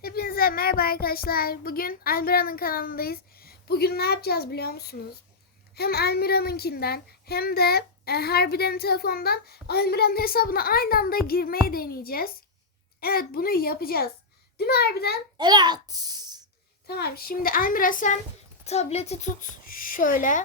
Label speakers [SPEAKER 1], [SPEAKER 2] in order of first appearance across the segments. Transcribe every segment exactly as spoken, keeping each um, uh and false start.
[SPEAKER 1] Hepinize merhaba arkadaşlar. Bugün Almira'nın kanalındayız. Bugün ne yapacağız biliyor musunuz? Hem Almira'nınkinden hem de e, Harbi'den telefondan Almira'nın hesabına aynı anda girmeyi deneyeceğiz. Evet, bunu yapacağız. Değil mi Harbi'den?
[SPEAKER 2] Evet.
[SPEAKER 1] Tamam, şimdi Almira sen tableti tut şöyle.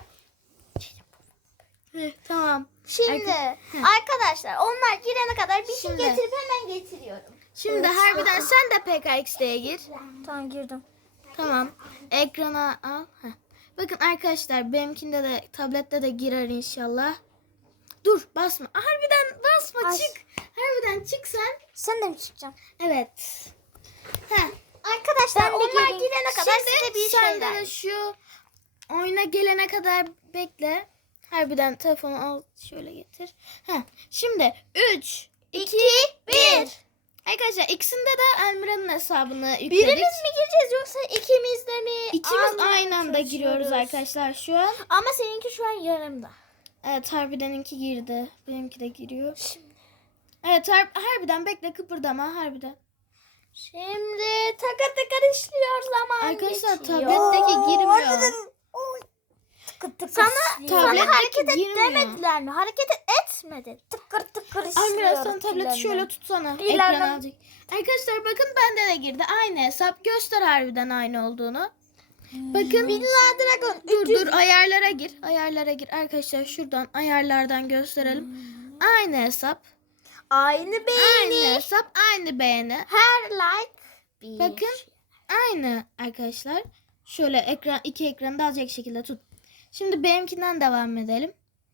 [SPEAKER 1] Heh, tamam.
[SPEAKER 2] Şimdi
[SPEAKER 1] Arka-
[SPEAKER 2] arkadaşlar onlar girene kadar bir
[SPEAKER 1] Şimdi-
[SPEAKER 2] şey getirip hemen getiriyorum.
[SPEAKER 1] Şimdi Harbi'den sen de P K X'de gir.
[SPEAKER 2] Tamam girdim.
[SPEAKER 1] Tamam. Ekrana al. Heh. Bakın arkadaşlar benimkinde de tablette de girer inşallah. Dur basma. Harbiden basma
[SPEAKER 2] Ay.
[SPEAKER 1] çık. Harbiden çık sen.
[SPEAKER 2] Sen de mi çıkacaksın?
[SPEAKER 1] Evet. Heh.
[SPEAKER 2] Arkadaşlar
[SPEAKER 1] Ben de
[SPEAKER 2] onlar
[SPEAKER 1] gireyim.
[SPEAKER 2] girene kadar
[SPEAKER 1] Şimdi
[SPEAKER 2] size bir
[SPEAKER 1] sen
[SPEAKER 2] şeyler.
[SPEAKER 1] de şu oyuna gelene kadar bekle. Harbiden telefonu al şöyle getir. Heh. Şimdi üç, iki, bir. Arkadaşlar ikisinde de Elmira'nın hesabını yükledik.
[SPEAKER 2] Birimiz mi gireceğiz yoksa ikimiz de mi?
[SPEAKER 1] İkimiz
[SPEAKER 2] Anlamaya
[SPEAKER 1] aynı anda giriyoruz
[SPEAKER 2] çalışıyoruz.
[SPEAKER 1] arkadaşlar şu an.
[SPEAKER 2] Ama seninki şu an yarımda.
[SPEAKER 1] Evet, Harbiden'inki girdi. Benimki de giriyor.
[SPEAKER 2] Şimdi,
[SPEAKER 1] Evet, har- harbiden bekle, kıpırdama harbiden.
[SPEAKER 2] şimdi takır takır işliyor zaman
[SPEAKER 1] Arkadaşlar
[SPEAKER 2] geçiyor.
[SPEAKER 1] tabletteki girmiyor.
[SPEAKER 2] Oy. Tıkır tıkır
[SPEAKER 1] Sana
[SPEAKER 2] işliyor.
[SPEAKER 1] tabletteki
[SPEAKER 2] Sana hareket et
[SPEAKER 1] girmiyor.
[SPEAKER 2] demediler mi? Hareket etmedi. Tıkır tıkır işliyor.
[SPEAKER 1] Almira sen tableti
[SPEAKER 2] ileriden.
[SPEAKER 1] şöyle tutsana.
[SPEAKER 2] İleriden-
[SPEAKER 1] Ekran alacak. Arkadaşlar bakın bende de girdi. Aynı hesap. Göster harbiden aynı olduğunu. Bakın.
[SPEAKER 2] Villa Dragon.
[SPEAKER 1] Dur dur ayarlara gir. Ayarlara gir. Arkadaşlar şuradan ayarlardan gösterelim. Aynı hesap.
[SPEAKER 2] Aynı beğeni.
[SPEAKER 1] Aynı hesap. Aynı beğeni.
[SPEAKER 2] Her like bir.
[SPEAKER 1] Bakın. Aynı arkadaşlar. Şöyle ekran iki ekranı da alacak şekilde tut. Şimdi benimkinden devam edelim.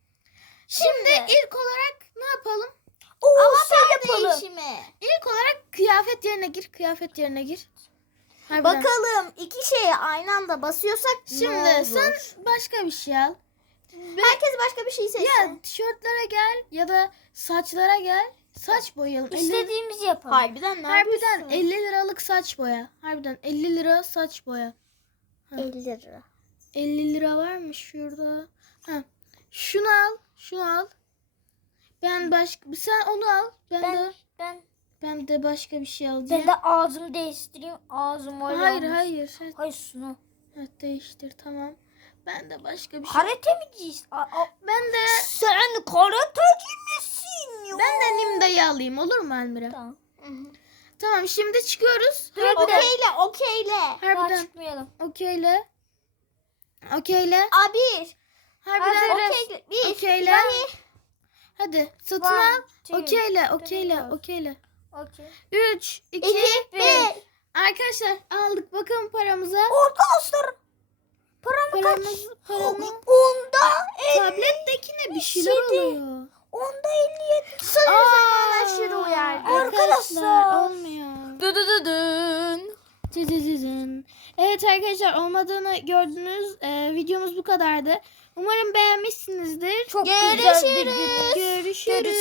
[SPEAKER 1] Şimdi,
[SPEAKER 2] Şimdi-
[SPEAKER 1] ilk olarak ne yapalım?
[SPEAKER 2] Oo,
[SPEAKER 1] Avatar
[SPEAKER 2] yapalım.
[SPEAKER 1] değişimi. İlk olarak kıyafet yerine gir. Kıyafet yerine gir. Harbiden.
[SPEAKER 2] Bakalım iki şeye aynı anda basıyorsak
[SPEAKER 1] Şimdi
[SPEAKER 2] ne olur?
[SPEAKER 1] sen başka bir şey al.
[SPEAKER 2] Herkes başka bir şey seçsin.
[SPEAKER 1] Ya tişörtlere gel ya da saçlara gel. Saç boyayalım. elli
[SPEAKER 2] İstediğimizi yapalım. Harbiden ne
[SPEAKER 1] Harbiden
[SPEAKER 2] yapıyorsun?
[SPEAKER 1] elli liralık saç boya. Harbiden elli lira saç boya.
[SPEAKER 2] elli lira.
[SPEAKER 1] elli lira var mı şurada? Ha. Şunu al, şunu al. Ben başka sen onu al. Ben,
[SPEAKER 2] Ben
[SPEAKER 1] de
[SPEAKER 2] ben
[SPEAKER 1] ben de başka bir şey alacağım.
[SPEAKER 2] ben de ağzımı değiştireyim. Ağzım öyle
[SPEAKER 1] Hayır,
[SPEAKER 2] olmuş.
[SPEAKER 1] hayır. Evet,
[SPEAKER 2] Hayır şunu.
[SPEAKER 1] evet, değiştir tamam. Ben de başka bir şey.
[SPEAKER 2] Karate mi giysin? Aa, aa.
[SPEAKER 1] Ben de
[SPEAKER 2] Sen karateci misin ya?
[SPEAKER 1] ben de Nimda'yı alayım olur mu Almira?
[SPEAKER 2] Tamam.
[SPEAKER 1] Tamam şimdi çıkıyoruz.
[SPEAKER 2] Okeyle, okeyle.
[SPEAKER 1] Harbiden.
[SPEAKER 2] Daha çıkmayalım.
[SPEAKER 1] Okeyle. Okeyle.
[SPEAKER 2] A bir.
[SPEAKER 1] Harbiden.
[SPEAKER 2] Okeyle. Bir.
[SPEAKER 1] Okeyle.
[SPEAKER 2] İbrahim.
[SPEAKER 1] Hadi satın
[SPEAKER 2] One,
[SPEAKER 1] al.
[SPEAKER 2] two,
[SPEAKER 1] Okeyle,
[SPEAKER 2] three,
[SPEAKER 1] okeyle,
[SPEAKER 2] four.
[SPEAKER 1] okeyle.
[SPEAKER 2] Okey.
[SPEAKER 1] üç, iki,
[SPEAKER 2] İki,
[SPEAKER 1] bir.
[SPEAKER 2] bir.
[SPEAKER 1] Arkadaşlar aldık bakın paramıza.
[SPEAKER 2] Arkadaşlar. Paramı kaç?
[SPEAKER 1] Paramız, paramız.
[SPEAKER 2] Onda
[SPEAKER 1] Tablettekine bir şeyler
[SPEAKER 2] yedi.
[SPEAKER 1] oluyor.
[SPEAKER 2] Onda elli yedi. Sayı zaman aşırı uyardı.
[SPEAKER 1] Arkadaşlar olmuyor.
[SPEAKER 2] Dıdıdıdın.
[SPEAKER 1] Cızızızın. Evet arkadaşlar olmadığını gördünüz. Ee, videomuz bu kadardı. Umarım beğenmişsinizdir.
[SPEAKER 2] Çok
[SPEAKER 1] Görüşürüz.
[SPEAKER 2] güzel bir gün.
[SPEAKER 1] Görüşürüz.